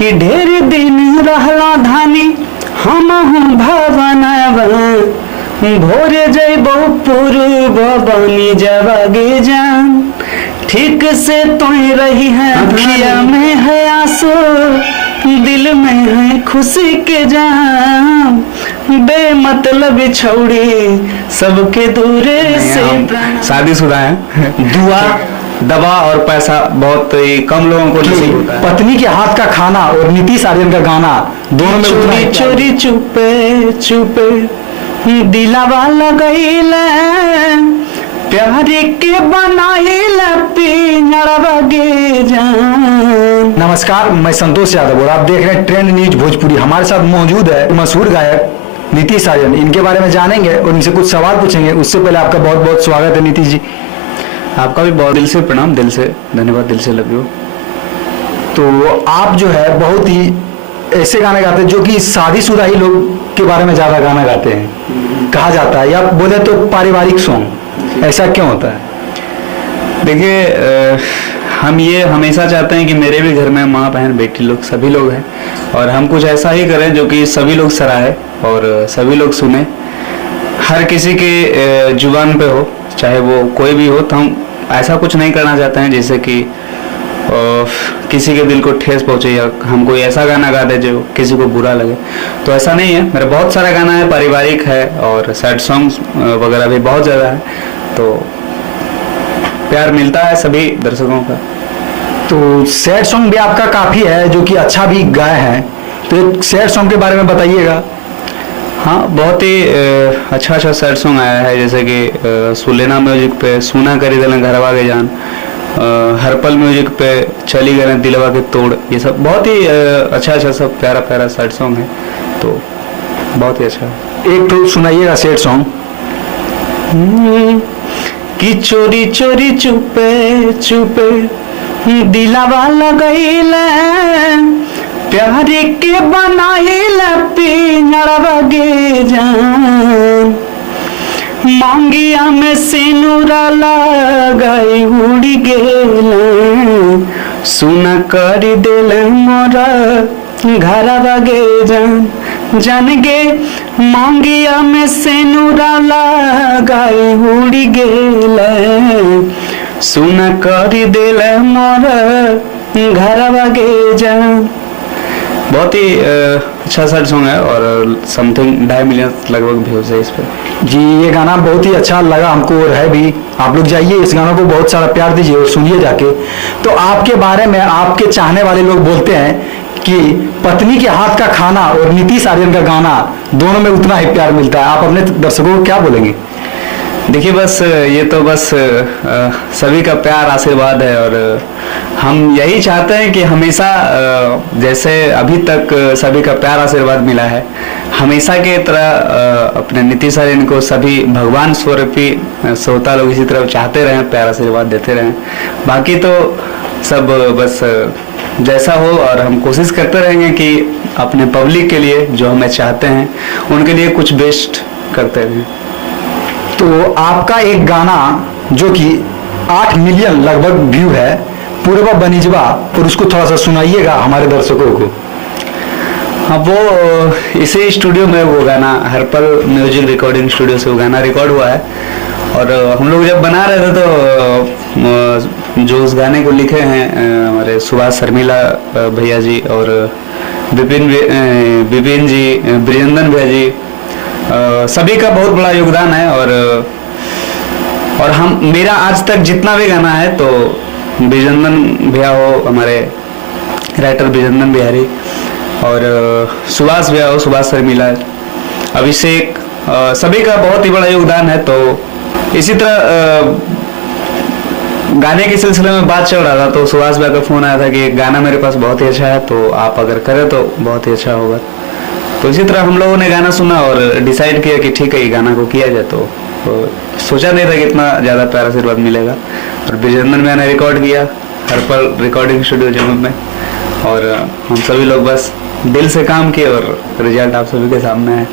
कि ढेर दिन रहला धानी हमहु भवनवा भोरे जइबो पूर्व बनी जवागे जान ठीक से तोई रही है अखिया में है आंसू दिल में है खुशी के जान बेमतलब छौड़ी सबके दूरे से शादीशुदा है। दुआ दवा और पैसा बहुत ही कम लोगों को नसीब होता है। पत्नी के हाथ का खाना और नीतीश आर्यन का गाना दोनों में चोरी चोरी चुपे चुपे दिलावा लगैले प्यार के बनाइले पिंजड़वा गे जान। नमस्कार, मैं संतोष यादव और आप देख रहे हैं ट्रेंड न्यूज भोजपुरी। हमारे साथ मौजूद है मशहूर गायक नीतीश आर्यन। इनके बारे में जानेंगे और इनसे कुछ सवाल पूछेंगे। उससे पहले आपका बहुत बहुत स्वागत है नीतीश जी। आपका भी बहुत दिल से प्रणाम, दिल से धन्यवाद, दिल से लव यू। तो आप जो है बहुत ही ऐसे गाने गाते हैं जो कि शादीशुदा ही लोग के बारे में ज्यादा गाना गाते हैं कहा जाता है, या बोले तो पारिवारिक सॉन्ग। ऐसा क्यों होता है? देखिए, हम ये हमेशा चाहते हैं कि मेरे भी घर में माँ बहन बेटी लोग सभी लोग हैं और हम कुछ ऐसा ही करें जो कि सभी लोग सराहे और सभी लोग सुने। हर किसी के जुबान पे हो, चाहे वो कोई भी हो। तो हम ऐसा कुछ नहीं करना चाहते हैं जैसे कि किसी के दिल को ठेस पहुंचे या हम कोई ऐसा गाना गा दे जो किसी को बुरा लगे। तो ऐसा नहीं है। मेरा बहुत सारा गाना है, पारिवारिक है और सैड सॉन्ग्स वगैरह भी बहुत ज़्यादा है। तो प्यार मिलता है सभी दर्शकों का। तो सैड सॉन्ग भी आपका काफ़ी है जो कि अच्छा भी गाए हैं। तो एक सैड सॉन्ग के बारे में बताइएगा। हाँ, बहुत ही अच्छा अच्छा सैड सॉन्ग आया है, जैसे कि सुलेना म्यूजिक पे सुना करी दिल घरवा के जान, हरपल म्यूजिक पे चली गए दिलवा के तोड़। ये सब बहुत ही अच्छा अच्छा सब प्यारा प्यारा सैड सॉन्ग है। तो बहुत ही अच्छा है। एक तो सुनाइएगा सैड सॉन्ग। कि चोरी चोरी चुपे चुपे दिलावा लगैले प्यार के बनाइले पिंजड़वा गे जान मांगिया में सिनुरा लगाई उड़ी गेले सुना कर दिल मोरा घरवा गे जान गे मांगिया में सिनुरा लगाई उड़ी गेले सुना कर दिल मोरा घरवा गे जान। बहुत ही अच्छा सैड सॉन्ग है और समथिंग 2.5 मिलियन लगभग व्यूज है इस पर। जी, ये गाना बहुत ही अच्छा लगा हमको और है भी। आप लोग जाइए, इस गानों को बहुत सारा प्यार दीजिए और सुनिए जाके। तो आपके बारे में आपके चाहने वाले लोग बोलते हैं कि पत्नी के हाथ का खाना और नीतीश आर्यन का गाना दोनों में उतना ही प्यार मिलता है। आप अपने दर्शकों को क्या बोलेंगे? देखिए, बस ये तो बस सभी का प्यार आशीर्वाद है और हम यही चाहते हैं कि हमेशा जैसे अभी तक सभी का प्यार आशीर्वाद मिला है, हमेशा के तरह अपने नीतीश आर्यन को सभी भगवान स्वरूपी श्रोता लोग इसी तरह चाहते रहें, प्यार आशीर्वाद देते रहें। बाकी तो सब बस जैसा हो और हम कोशिश करते रहेंगे कि अपने पब्लिक के लिए जो हमें चाहते हैं उनके लिए कुछ बेस्ट करते रहें। तो आपका एक गाना जो कि 8 मिलियन लगभग व्यू है, पूर्वा बनिजवा, और उसको थोड़ा सा सुनाइएगा हमारे दर्शकों को। हाँ, वो इसी स्टूडियो में वो गाना हरपल म्यूजिक रिकॉर्डिंग स्टूडियो से वो गाना रिकॉर्ड हुआ है और हम लोग जब बना रहे थे तो जो उस गाने को लिखे हैं हमारे सुभाष शर्मिला भैया जी और विपिन जी, ब्रिजंदन भैया जी, सभी का बहुत बड़ा योगदान है। और हम मेरा आज तक जितना भी गाना है तो ब्रिजंदन भैया हो, हमारे राइटर ब्रिजंदन बिहारी, और सुभाष भैया हो, सुभाष शर्मिला, अभिषेक, सभी का बहुत ही बड़ा योगदान है। तो इसी तरह गाने के सिलसिले में बात चल रहा था तो सुभाष भैया का फोन आया था कि गाना मेरे पास बहुत ही अच्छा है, तो आप अगर करें तो बहुत ही अच्छा होगा। तो इसी तरह हम लोगों ने गाना सुना और डिसाइड किया कि ठीक है, ये गाना को किया जाए। तो सोचा नहीं था कि इतना ज़्यादा प्यारा आशीर्वाद मिलेगा और ब्रिजंदन भैया ने रिकॉर्ड किया हरपल रिकॉर्डिंग स्टूडियो जम्मू में और हम सभी लोग बस दिल से काम किए और रिजल्ट आप सभी के सामने है।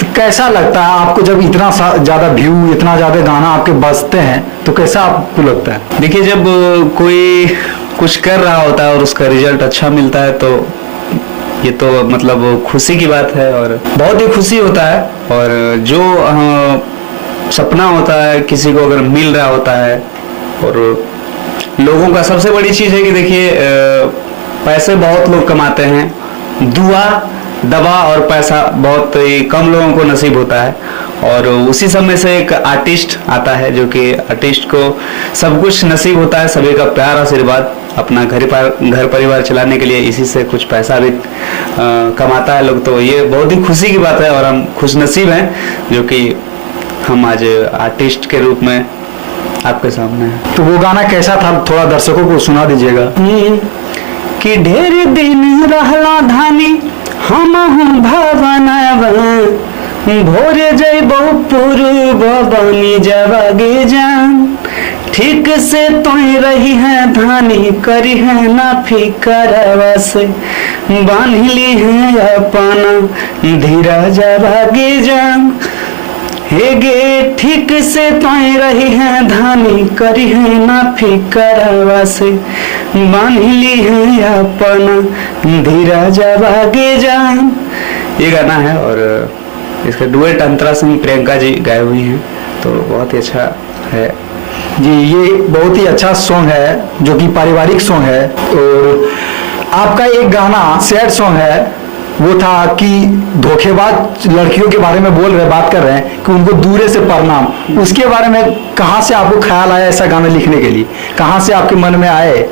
तो कैसा लगता है आपको जब इतना ज़्यादा व्यू, इतना ज़्यादा गाना आपके बजते हैं, तो कैसा आपको लगता है? देखिए, जब कोई कुछ कर रहा होता है और उसका रिजल्ट अच्छा मिलता है तो ये तो मतलब खुशी की बात है और बहुत ही खुशी होता है। और जो सपना होता है किसी को अगर मिल रहा होता है, और लोगों का सबसे बड़ी चीज़ है कि देखिए पैसे बहुत लोग कमाते हैं, दुआ दवा और पैसा बहुत ही कम लोगों को नसीब होता है। और उसी समय से एक आर्टिस्ट आता है जो कि आर्टिस्ट को सब कुछ नसीब होता है, सभी का प्यार आशीर्वाद, अपना घर परिवार चलाने के लिए इसी से कुछ पैसा भी कमाता है लोग। तो ये बहुत ही खुशी की बात है और हम खुश नसीब हैं जो कि हम आज आर्टिस्ट के रूप में आपके सामने हैं। तो वो गाना कैसा था, थोड़ा दर्शकों को सुना दीजिएगा। कि ढेर दिन रहला धानी हम भवनवा, भोरे जैबो पूर्व बनी जवागे जान, ठीक से तोय रही है धानी करी है ना फिकरवा से, बांधली है अपना धीरा जवागे जान, हे गे ठीक से तोय रही है धानी करी है ना फिकरवा से, बांधली है अपना धीरा जवागे जान। ये गाना है और इसका डुएट अंतरा सिंह प्रियंका जी गाए हुई हैं, तो बहुत ही अच्छा है जी। ये बहुत ही अच्छा सॉन्ग है जो कि पारिवारिक सॉन्ग है। और आपका एक गाना सैड सॉन्ग है, वो था कि धोखेबाज लड़कियों के बारे में बात कर रहे हैं कि उनको दूरे से प्रणाम। उसके बारे में कहाँ से आपको ख्याल आया ऐसा गाना लिखने के लिए, कहाँ से आपके मन में आए?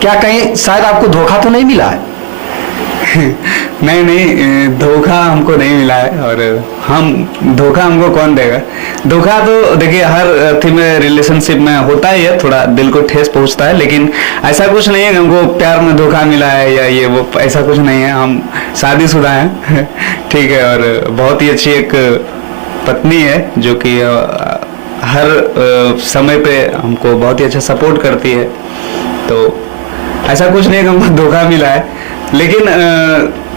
क्या कहीं शायद आपको धोखा तो नहीं मिला है? नहीं, धोखा हमको नहीं मिला है। और धोखा हमको कौन देगा? धोखा तो देखिए हर थी में रिलेशनशिप में होता ही है, थोड़ा दिल को ठेस पहुंचता है, लेकिन ऐसा कुछ नहीं है कि हमको प्यार में धोखा मिला है या ये वो, ऐसा कुछ नहीं है। हम शादीशुदा हैं ठीक है, और बहुत ही अच्छी एक पत्नी है जो कि हर समय पे हमको बहुत ही अच्छा सपोर्ट करती है। तो ऐसा कुछ नहीं है कि हमको धोखा मिला है, लेकिन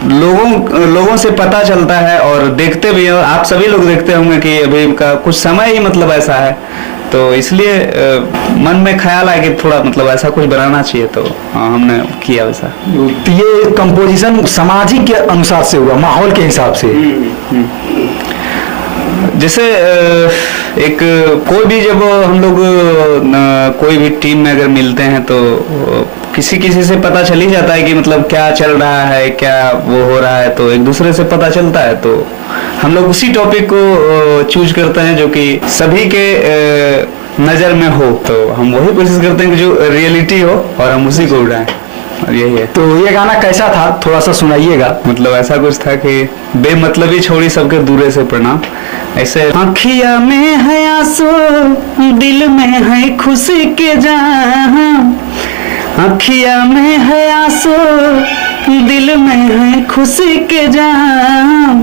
लोगों से पता चलता है और देखते भी हैं, आप सभी लोग देखते होंगे कि अभी का कुछ समय ही मतलब ऐसा है, तो इसलिए मन में ख्याल आया कि थोड़ा मतलब ऐसा कुछ बनाना चाहिए, तो हमने किया वैसा। तो ये कंपोजिशन सामाजिक के अनुसार से हुआ, माहौल के हिसाब से? जैसे एक कोई भी जब हम लोग कोई भी टीम में अगर मिलते हैं तो किसी से पता चल ही जाता है कि मतलब क्या चल रहा है, क्या वो हो रहा है, तो एक दूसरे से पता चलता है। तो हम लोग उसी टॉपिक को चूज करते हैं जो कि सभी के नज़र में हो, तो हम वही कोशिश करते हैं कि जो रियलिटी हो और हम उसी को उड़ाएं, और यही है। तो ये गाना कैसा था, थोड़ा सा सुनाइएगा। मतलब ऐसा कुछ था कि बेमतलबी छोड़ी सबके दूरे से प्रणाम, ऐसे। आँखिया में है आंसू, दिल में है खुशी के जाम, आँखिया में है आंसू, दिल में है खुशी के जाम,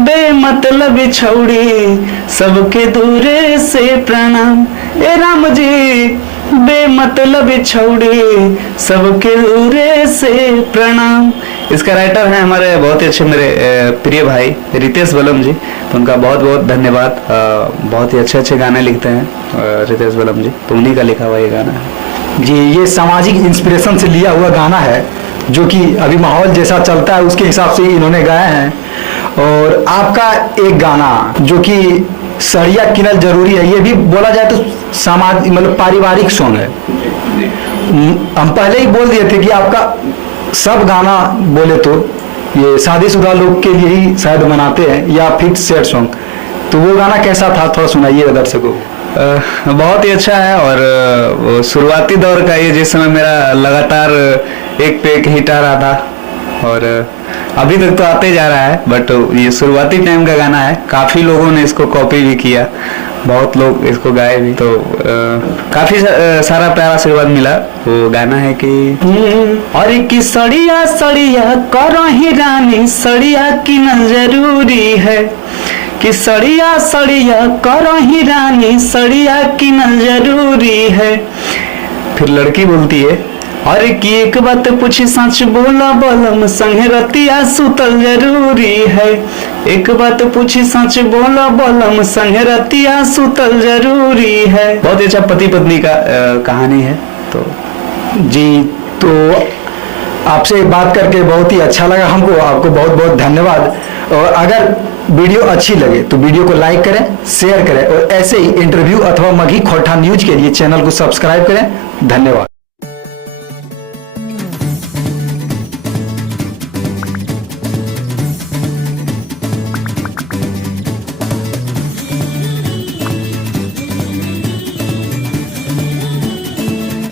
बेमतलब छोड़ी सबके दूरे से प्रणाम, ए राम जी बेमतलब छोड़ी सबके दूरे से प्रणाम। इसका राइटर है हमारे बहुत ही अच्छे मेरे प्रिय भाई रितेश बलम जी, तो उनका बहुत बहुत धन्यवाद। बहुत ही अच्छे गाने लिखते हैं रितेश बलम जी, तो उन्हीं का लिखा हुआ ये गाना है जी। ये सामाजिक इंस्पिरेशन से लिया हुआ गाना है जो कि अभी माहौल जैसा चलता है उसके हिसाब से इन्होंने गाया है। और आपका एक गाना जो कि सड़िया किनल जरूरी है, ये भी बोला जाए तो सामाजिक मतलब पारिवारिक सॉन्ग है। हम पहले ही बोल दिए थे कि आपका सब गाना बोले तो ये शादीशुदा लोग के लिए ही शायद बनाते हैं या फिर सैड सॉन्ग, तो वो गाना कैसा था, थोड़ा सुनाइएगा दर्शकों। बहुत ही अच्छा है। और शुरुआती दौर का ये जिस समय मेरा लगातार एक पे एक हिट आ रहा था, और अभी तक तो आते जा रहा है, बट ये शुरुआती टाइम का गाना है। काफी लोगों ने इसको कॉपी भी किया, बहुत लोग इसको गाए भी, तो काफी सारा प्यारा आशीर्वाद मिला। वो गाना है कि और कि सड़िया सड़िया करो ही रानी, सड़िया किनल जरूरी है, कि सड़िया सड़िया करो ही रानी, सड़िया किनल जरूरी है। फिर लड़की बोलती है और कि एक बात पूछी सच बोला बलम, संगे रतिया सुतल जरूरी है, एक बात पूछी सच बोला बलम, संगे रतिया सुतल जरूरी है। बहुत ही अच्छा पति पत्नी का कहानी है। तो जी, तो आपसे बात करके बहुत ही अच्छा लगा हमको, आपको बहुत बहुत धन्यवाद। और अगर वीडियो अच्छी लगे तो वीडियो को लाइक करें, शेयर करें और ऐसे ही इंटरव्यू अथवा मघी खोटा न्यूज के लिए चैनल को सब्सक्राइब करें। धन्यवाद।